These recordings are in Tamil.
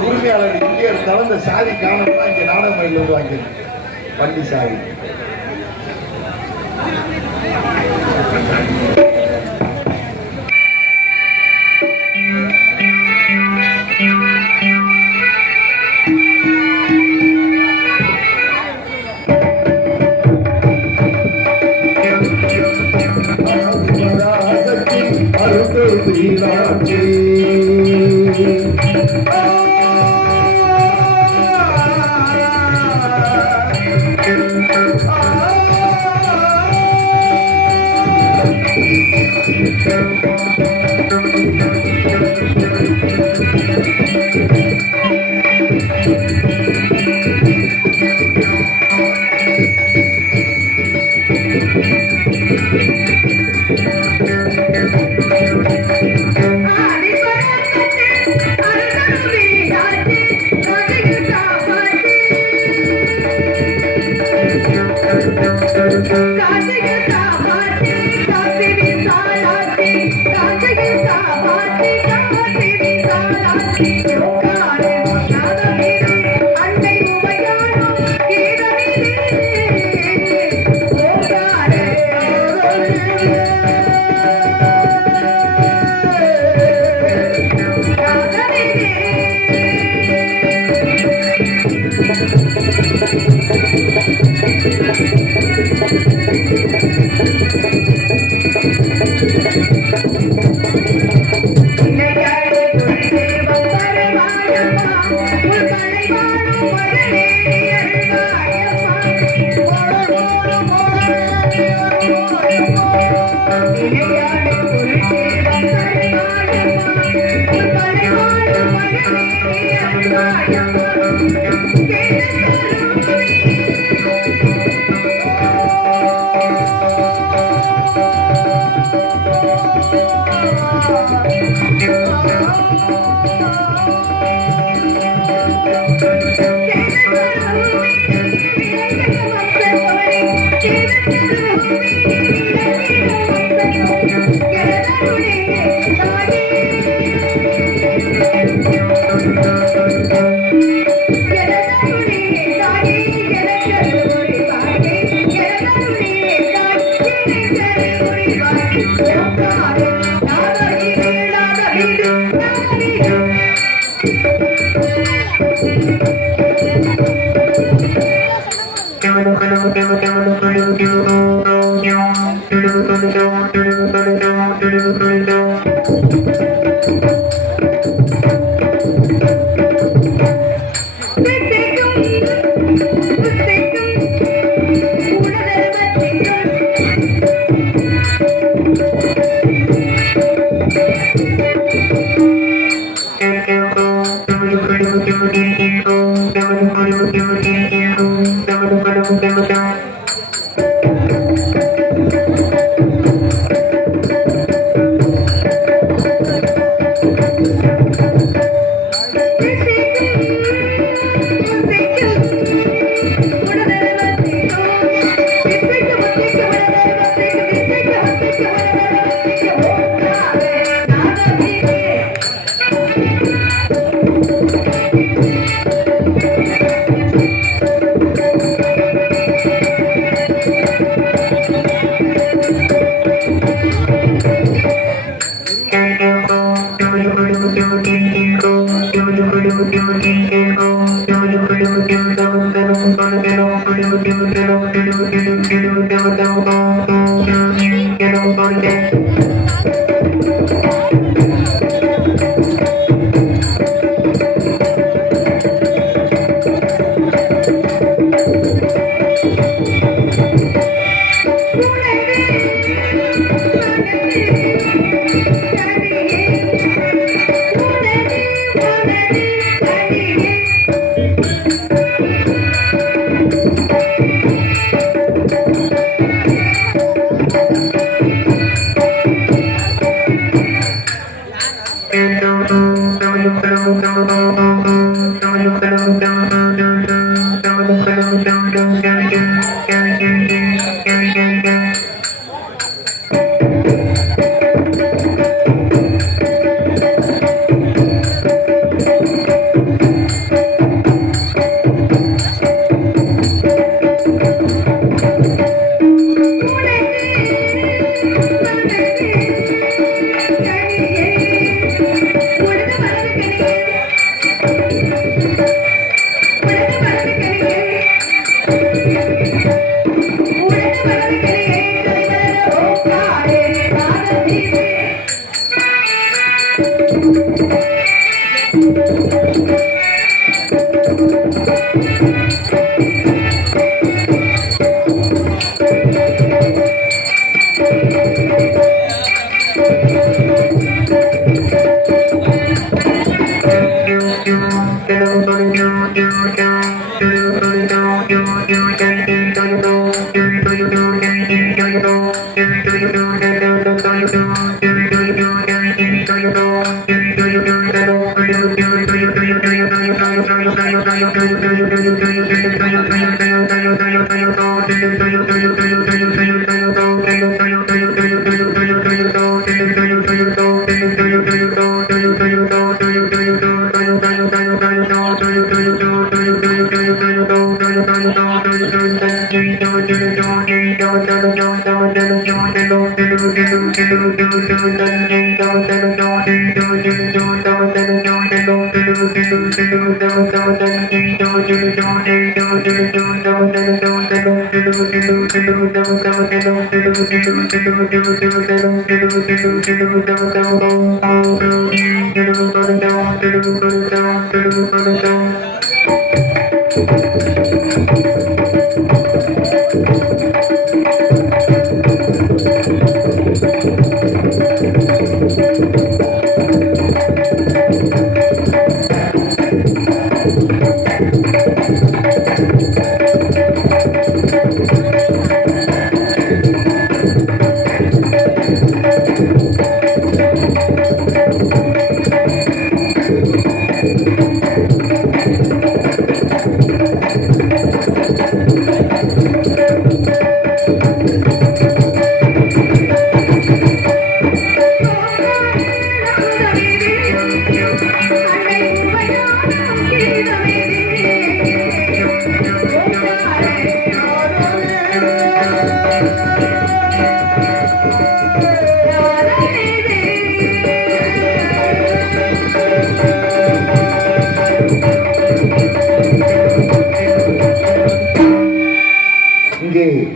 உரிமையாளர் இந்தியர் கலந்த சாதி காரணம் தான் இங்கே நாடகமையில் வந்து வாங்கியிருக்கு வண்டி சாதி.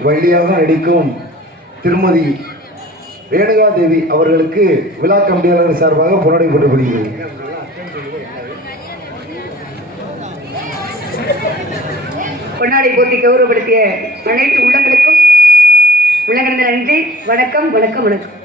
வள்ளியாக நடிக்கும் திருமதி ரேணுகா தேவி அவர்களுக்கு விழா கமிட்டியாளர் சார்பாக பொன்னாடை போட்டப்படுகிறது. பொன்னாடை போட்டி கௌரவப்படுத்திய அனைத்து உள்ளங்களுக்கும் உள்ளங்கிருந்த நன்றி. வணக்கம் வணக்கம் வணக்கம்.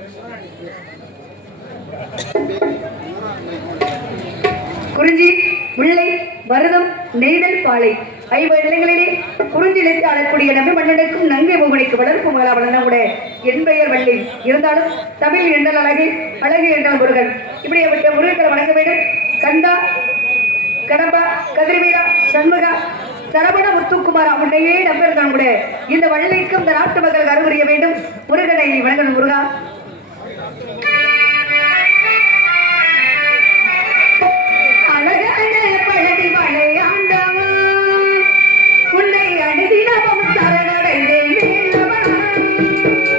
குறிஞ்சி, முல்லை, மருதம், நெய்தல், பாலை ஐவர் நிலங்களிலே குறிஞ்சி இழைத்து ஆளக்கூடிய நம்பி மன்னனுக்கும் நங்கை பூமணிக்கு வளர்ப்பு மகளா வளர்ந்தவுடைய என் பெயர் வள்ளி. இருந்தாலும் தமிழ் என்றால் அழகு, அழகு என்றால் முருகன். இப்படிப்பட்ட முருகனை வணங்க வேண்டும். கண்டா, கடம்பா, கதிர்வீரா, சண்முகா, சரவண, முத்துக்குமார் அவனையே நம்பியிருந்தான் கூட இந்த வள்ளிக்கும் இந்த நாட்டு மக்களுக்கு அறிவுரிய வேண்டும். முருகனை வணங்கணும். முருகா Thank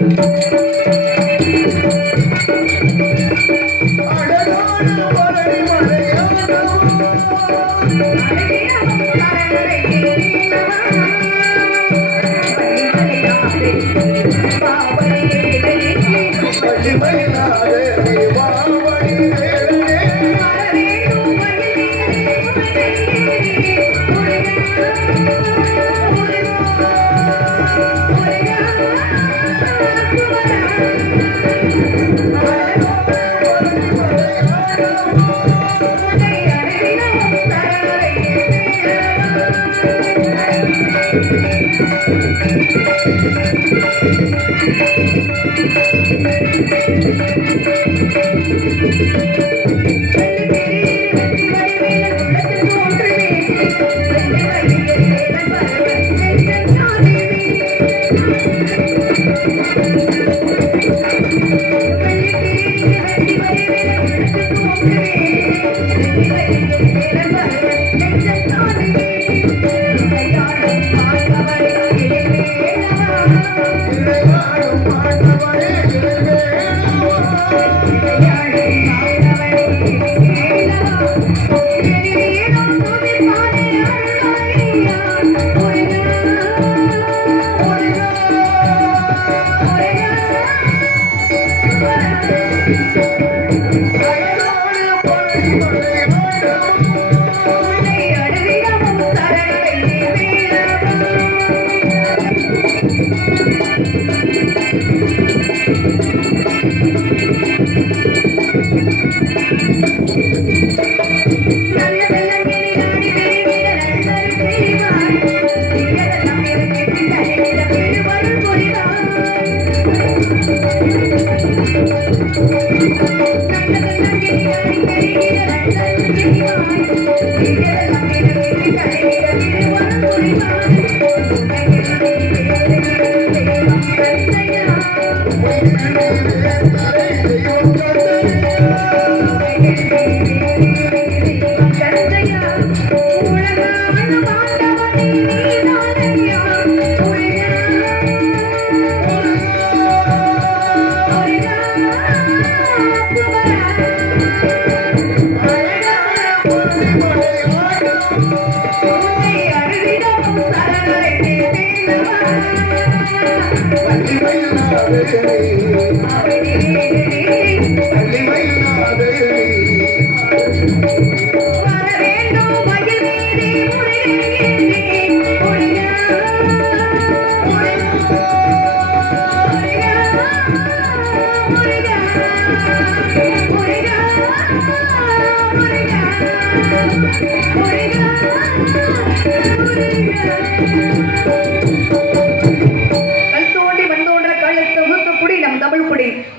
you.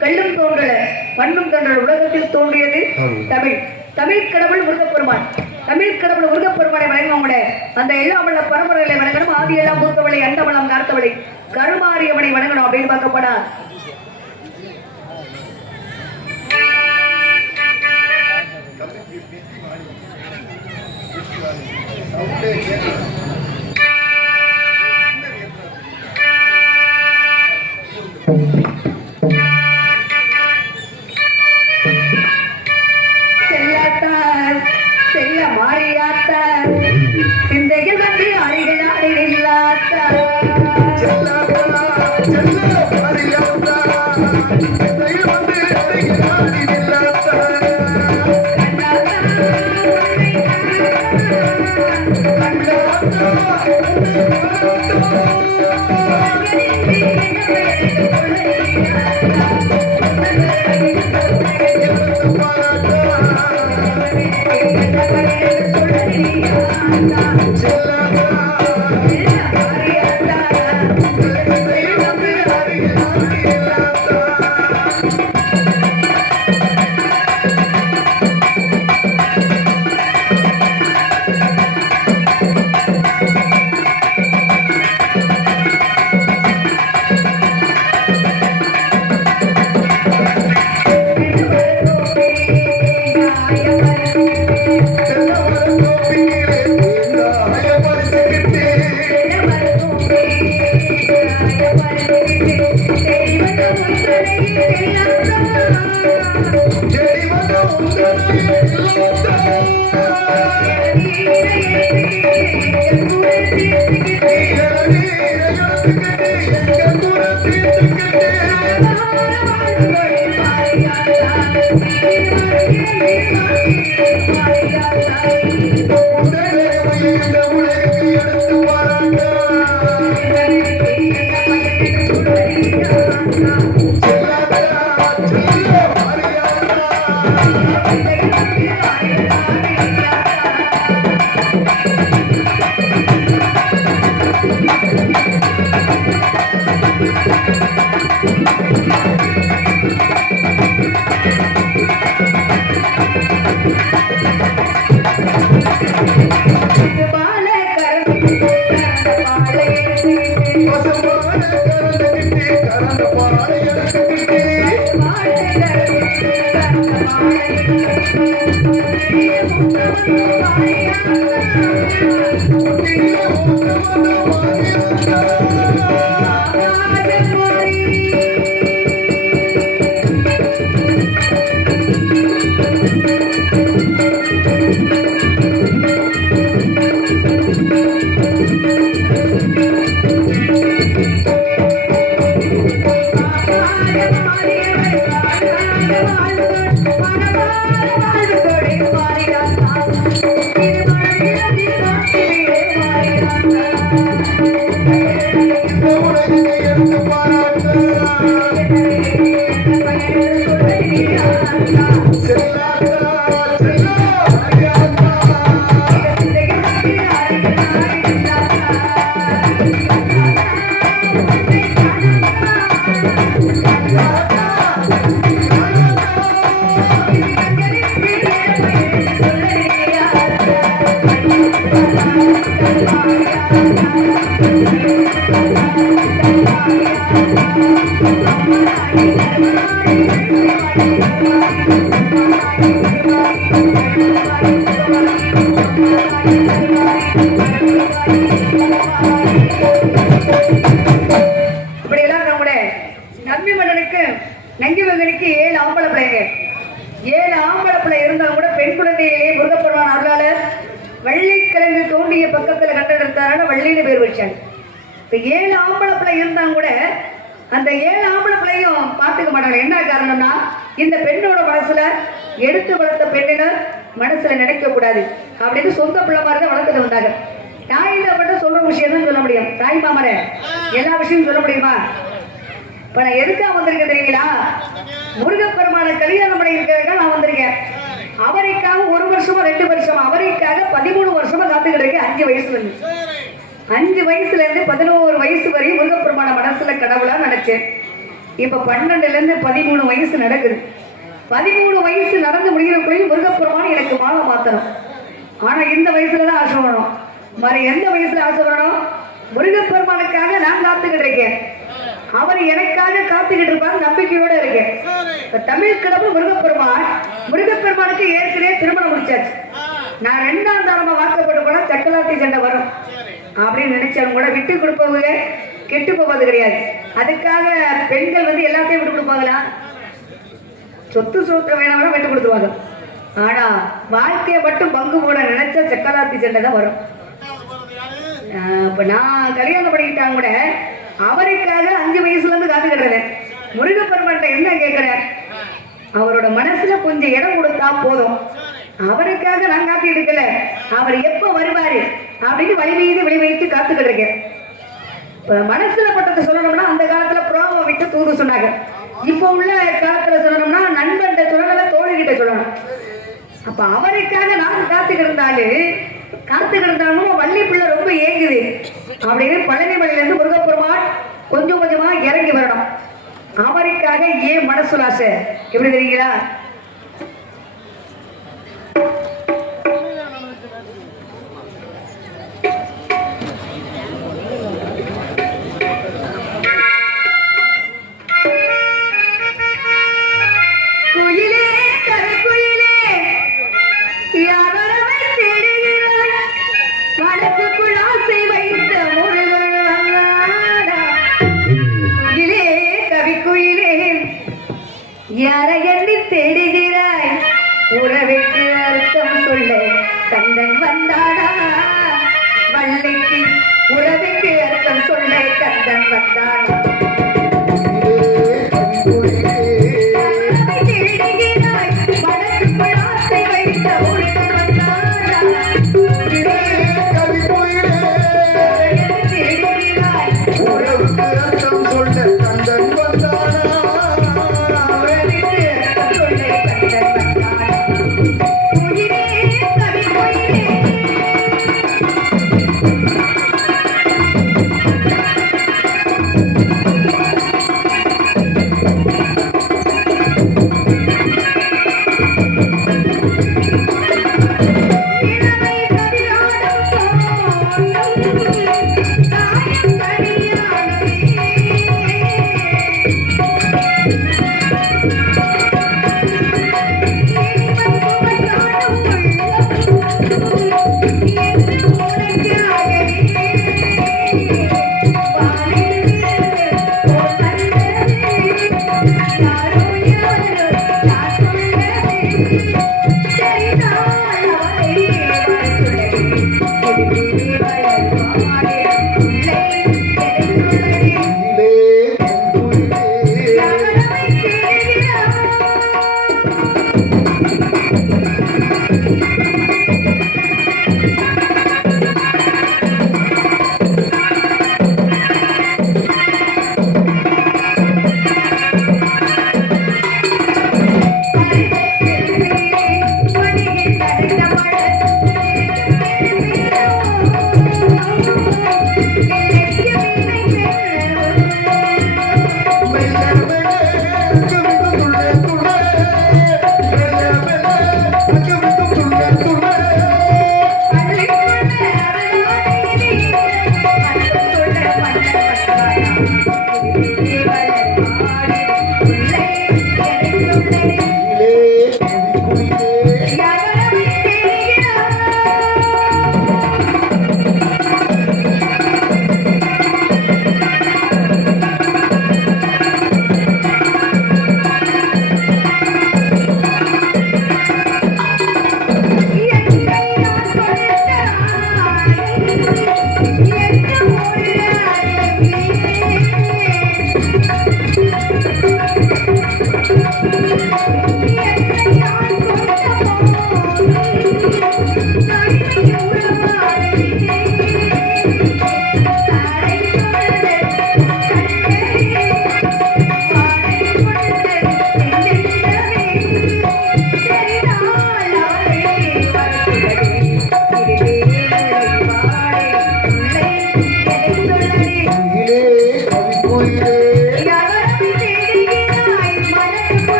கள்ளும் தோன்றல மண்ணும் தோன்றல் உலகத்தில் தோன்றியது தமிழ். தமிழ் கடவுள் முருகப்பெருமான். தமிழ் கடவுள் முருகப்பெருமானை வணங்குவங்கள அந்த எல்லாம் வல்ல பரம்பரைகளை வணங்கணும். ஆதி எல்லாம் மூத்தவளை அண்டவளம் காத்தவளை கருமாரியவனை வணங்கணும் அப்படின்னு பார்க்கப்படா. சிந்தைகள் வந்து அருகில் நம்பி மன்னனுக்கு நங்கி மகனுக்கு 7 ஆம்பளை பிள்ளைங்க. 7 ஆம்பளை பிள்ளை இருந்தாலும் கூட பெண் குழந்தையிலேயே முருகப்பெருமான் அருளாளர் வள்ளிக்கிழங்கு தோண்டிய பக்கத்துல கண்டெடுத்தாரான வள்ளின்னு பேர் வச்சாங்க. இப்ப 7 ஆம்பளை பிள்ளை இருந்தாலும் கூட அந்த 7 ஆம்பளை பிள்ளையும் பார்த்துக்க மாட்டாங்க. என்ன காரணம்னா இந்த பெண்ணோட மனசுல எடுத்து வளர்த்த பெண்ணின மனசுல நினைக்க கூடாது அப்படின்னு சொந்த பிள்ளை மாதிரி தான் வளர்த்துட்டு வந்தாங்க. தாயில மட்டும் சொல்ற விஷயம் தான் சொல்ல முடியும். தாய் மாமரை எல்லா விஷயமும் சொல்ல முடியுமா? இப்ப நான் எதுக்காக வந்திருக்கேன் தெரியுங்களா? முருகப்பெருமான கல்யாணம் பண்ணி இருக்கிறதுக்காக நான் வந்திருக்கேன். அவரைக்காக 1 வருஷமா 2 வருஷமா, அவரைக்காக 13 வருஷமா காத்துக்கிட்டு இருக்கேன். 5 வயசுல இருந்து 5 வயசுல இருந்து 11 வயசு வரையும் முருகப்பெருமான மனசுல கடவுளா நினைச்சேன். இப்ப 12ல இருந்து 13 வயசு நடக்குது. 13 வயசு நடந்து முடிகிறக்குள்ளேயும் முருகப்பெருமான் எனக்கு மாலை மாத்தணும். ஆனா இந்த வயசுலதான் ஆசை வரணும். மறு எந்த வயசுல ஆசை வரணும்? முருகப்பெருமானுக்காக நான் காத்துக்கிட்டு இருக்கேன். அவர் எனக்காக காத்துக்கிட்டு இருப்பாரு, நம்பிக்கையோட இருக்கேன். தமிழ் கடவுள் முருகப்பெருமானுக்கு ஏற்கனவே திருமணம் முடிச்சாச்சு. நான் 2ஆம் தரமா வாக்கப்பட்டு போனா சக்கலாத்தி சண்டை வரும் அப்படின்னு நினைச்சாலும் கூட விட்டு கொடுப்பவங்க கெட்டு போவது கிடையாது. அதுக்காக பெண்கள் வந்து எல்லாத்தையும் விட்டு கொடுப்பாங்களா? சொத்து சோத்திர வேணாலும் விட்டு கொடுத்துருவாங்க. ஆனா வாழ்க்கையை மட்டும் பங்கு போட நினைச்சா சக்கலாத்தி சண்டை தான் வரும். இப்ப நான் கல்யாணம் பண்ணிக்கிட்டாங்க கூட அவருக்காக 5 வயசுல இருந்து காத்துக்கிடுறேன். முருகப்பெருமான்ட்ட என்ன கேட்கிறேன்? அவரோட மனசுல கொஞ்சம் இடம் கொடுத்தா போதும். அவருக்காக நான் காத்துக்கிட்டு இருக்கல, அவர் எப்ப வருவாரு அப்படின்னு வழி வைத்து காத்துக்கிட்டு இருக்கேன். இப்ப மனசுல பட்டத்தை சொல்லணும்னா அந்த காலத்துல புறாவை விட்டு தூது சொன்னாங்க. இப்ப உள்ள காலத்துல சொல்லணும்னா நண்பன் சொல்லல, தோழிகிட்ட சொல்லணும். அப்ப அவருக்காக நான் காத்துக்கிட்டு இருந்தாலும் வள்ளி பிள்ளை ரொம்ப ஏங்குது அப்படின்னு பழனிமலையில இருந்து முருகப்பெருமான் கொஞ்சம் கொஞ்சமா இறங்கி வரணும். அவருக்காக ஏன் மனசுல ஆசை எப்படி தெரியுங்களா? யாரை எண்ணி தேடுகிறாய்? உறவுக்கு அர்த்தம் சொல்ல கந்தன் வந்தானா? வள்ளிக்கு உறவுக்கு அர்த்தம் சொல்ல கந்தன் வந்தானா? தேடுகிறாய் மனசுக்குள் ஆசை வைத்த ஒருத்தன் வந்தானா? தேடுகிறாய் உறவுக்கு அர்த்தம் சொல்ல கந்தன் வந்தானா?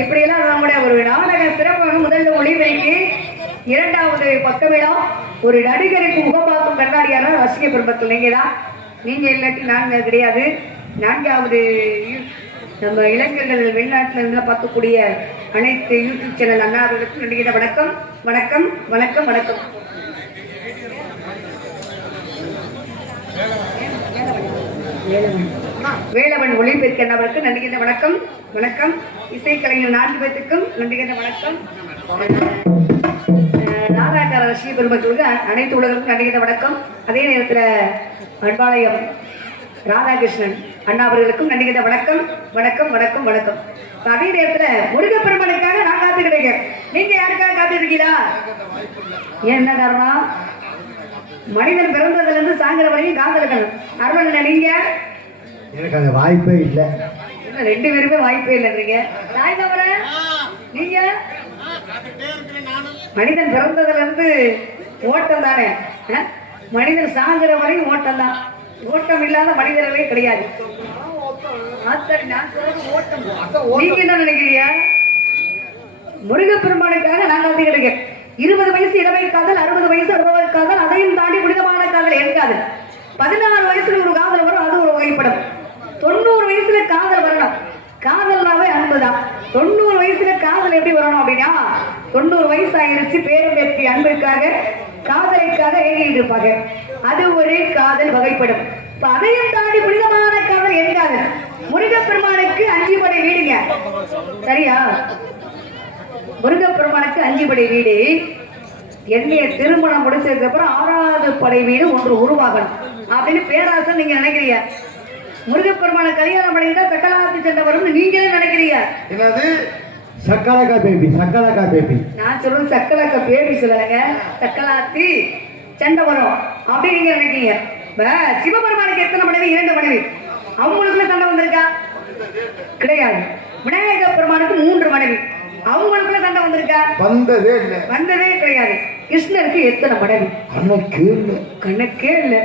இப்படியெல்லாம் நம்முடைய ஒரு நாடக சிறப்பாக முதல்ல ஒளிபெருக்கி இரண்டாவது பக்கமேளா ஒரு நடிகருக்கு முகப்பாக்கும் கண்ணாடியான ரசிக பெருமக்கள் நீங்க தான். நீங்க இல்லாட்டி நாங்க கிடையாது. நான்காவது நம்ம இளைஞர்கள் வெளிநாட்டில் இருந்து பார்க்கக்கூடிய அனைத்து யூடியூப் சேனல் அண்ணாவர்களுக்கும் நடிகிற வணக்கம் வணக்கம் வணக்கம் வணக்கம். வேலவன் ஒளிபெருக்க அண்ணாவிற்கு நடிகிற வணக்கம் வணக்கம். இசைக்கலைஞர் 4 பேருக்கும் நடிகிற வணக்கம். நாடகக்கார ரசிக பெருமக்களுக்கு அனைத்து உலகத்துக்கும் நடிகிற வணக்கம். அதே நேரத்தில் அன்பாலயம் ராதாகிருஷ்ணன் அண்ணா அவர்களுக்கும் நடிகிற வணக்கம் வணக்கம் வணக்கம் வணக்கம். அதே நேரத்தில் முருகப்பெருமனுக்காக நான் காத்து கிடைக்கிறேன். நீங்க யாருக்காக காத்து இருக்கீங்களா? என்ன காரணம்? மனிதன் பிறந்ததுல இருந்து சாயந்தரம் வரைக்கும் காத்திருக்கணும். அருள் நீங்க எனக்கு அந்த வாய்ப்பே இல்லை. 2 பேருமே வாய்ப்பே இல்லைன்றீங்க. நீங்க மனிதன் பிறந்ததுல இருந்து ஓட்டம் தானே. மனிதன் சாகிற வரையும் ஓட்டம் தான். ஓட்டம் இல்லாத மனிதர்களே கிடையாது. நீங்க என்ன நினைக்கிறீங்க? முருகப்பெருமானுக்காக நாங்கள் வந்து கிடைக்கிறேன். 20 வயசு இளமை காதல், 60 வயசு அறுபது காதல், அதையும் தாண்டி புனிதமான காதல் என் காதல். 14 வயசுல ஒரு காதல் வரும், அது ஒரு வகைப்படும். 90 வயசுல காதல் வரணும். காதல்னாவே அன்புதான். 90 வயசுல காதல் எப்படி வரணும் அப்படின்னா 90 வயசு ஆயிடுச்சு பேரும் வெற்றி அன்புக்காக காதலுக்காக ஏங்கிட்டு இருப்பாங்க. அது ஒரு காதல் வகைப்படும். அதையும் தாண்டி புனிதமான காதல் என் காதல். முருகப்பெருமானுக்கு 5 படை வீடுங்க. சரியா? முருகப்பெருமானுக்கு 5 படை வீடு. என்னைய திருமணம் முடிச்சதுக்கு அப்புறம் 6வது படை வீடு ஒன்று உருவாகணும் அப்படின்னு பேராசை நீங்க நினைக்கிறீங்க. முருகப்பெருமான கல்யாணம் பண்ணிக்கிட்டா சக்கலாத்தி சண்டை வரும்னு நீங்களே நினைக்கிறீங்க. என்னது சக்கலக்கா பேபி? சக்கலக்கா பேபி நான் சொல்றது சக்கலக்கா பேபி சொல்லலைங்க. சக்கலாத்தி சண்டை வரும் அப்படின்னு நீங்க நினைக்கிறீங்க. சிவபெருமானுக்கு எத்தனை மனைவி? 2 மனைவி. அவங்களுக்குள்ள சண்டை வந்திருக்கா? கிடையாது. விநாயக பெருமானுக்கு 3 மனைவி. அவங்களுக்குள்ள சண்டை வந்திருக்கா? வந்ததே இல்லை. வந்ததே கிடையாது. கிருஷ்ணருக்கு எத்தனை மனைவி? கணக்கே இல்லை.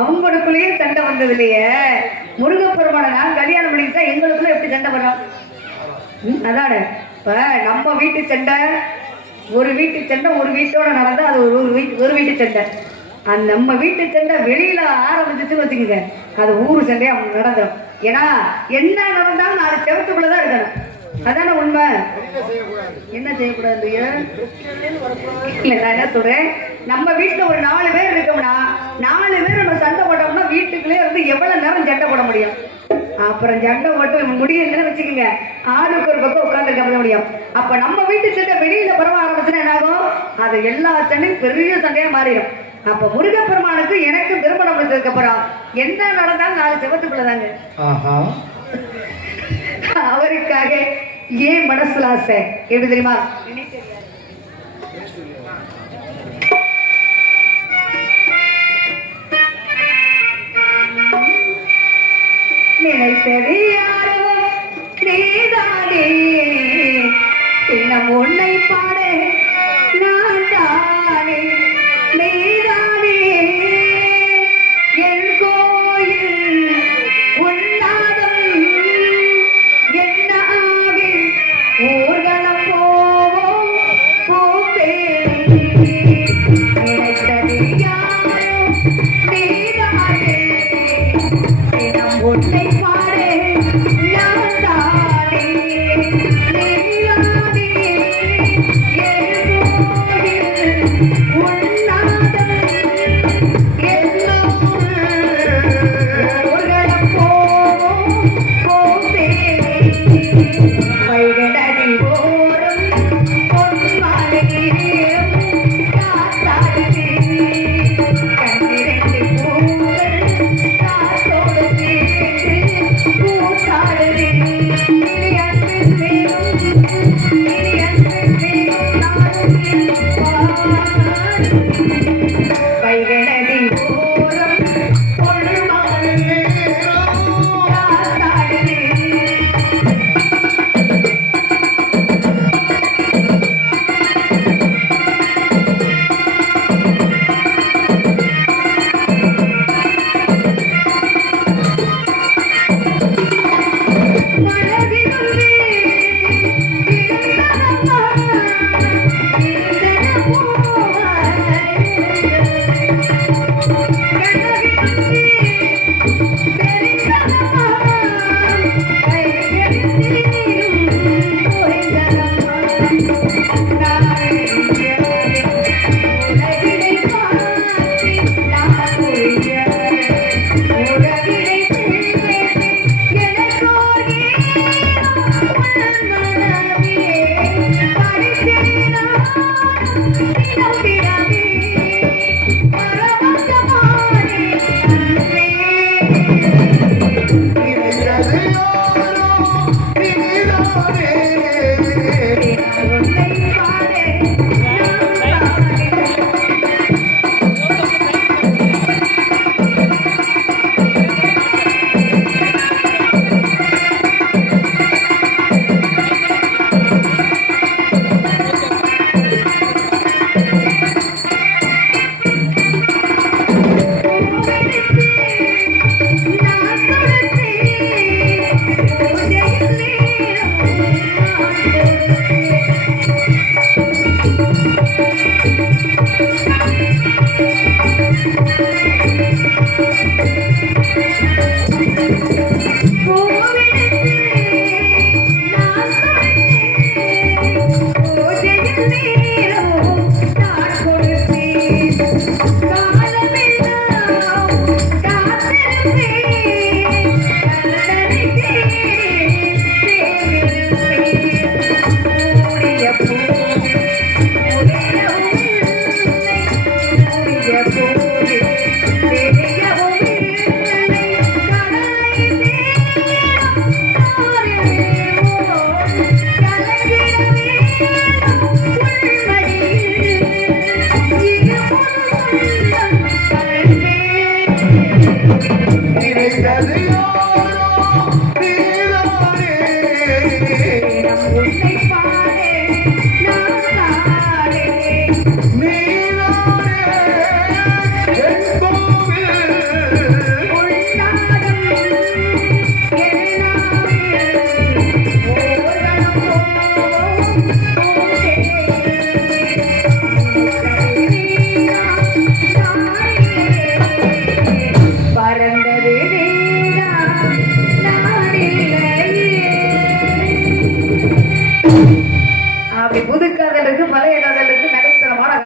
அவங்களுக்குள்ளேயே சண்டை வந்தது இல்லையே. முருகப்பெருமான நான் கல்யாணம் பண்ணிக்கிட்டா எங்களுக்குள்ள எப்படி சண்டை வரும்? அதான இப்ப நம்ம வீட்டு சண்டை ஒரு வீட்டு சண்டை ஒரு வீட்டோட நடந்தா அது ஒரு வீட்டு சண்டை. அந்த நம்ம வீட்டு சண்டை வெளியில ஆரம்பிச்சுட்டு வச்சுக்கோங்க, அது ஊரு சண்டையா நடந்துடும். ஏன்னா என்ன நடந்தாலும் 4 செவத்துக்குள்ளதான் இருக்கணும். அதான உண்மை. என்ன செய்யக்கூடாது? இல்ல நான் என்ன சொல்றேன், நம்ம வீட்டுல ஒரு 4 பேர் இருக்கோம்னா 4 பேர் நம்ம சண்டை போட்டோம்னா வீட்டுக்குள்ளே வந்து எவ்வளவு நேரம் சண்டை போட முடியும்? அப்புறம் சண்டை போட்டு முடியலன்னு வச்சுக்கோங்க, ஆளுக்கு ஒரு பக்கம் உட்கார்ந்து முடியும். அப்ப நம்ம வீட்டு சண்டை வெளியில பரவ ஆரம்பிச்சுன்னா என்ன ஆகும்? அது எல்லா சண்டையும் பெரிய சண்டையா மாறிடும். அப்ப முருகப்பெருமானுக்கு எனக்கு திருமணம் முடிச்சதுக்கு அப்புறம் என்ன நடந்தாலும் 4 செவத்துக்குள்ளதாங்க. அவருக்காக ஏன் மனசுல ஆசை எப்படி தெரியுமா? நினைத்தது யாரோ நீதானே, இன்னும் உன்னை பாட நான் தானே, நீதானே என் கோயில் உன்னாதம் என்னாவில் ஊர்வலம் போவோம் பூப்பேரி. நினைத்தது யாரோ நீதானே, இன்னும் உன்னை நினைத்தது யாரோ நீதானே. உன்னை பாரு நான் நாடே நீதானே என் கோவில். உள்நாடும் எல்லாமே ஓர்வனம் போதே பறந்தது நீரா நாடில்லையே. அப்படி புது காதல் இருக்கு, பழைய காதல்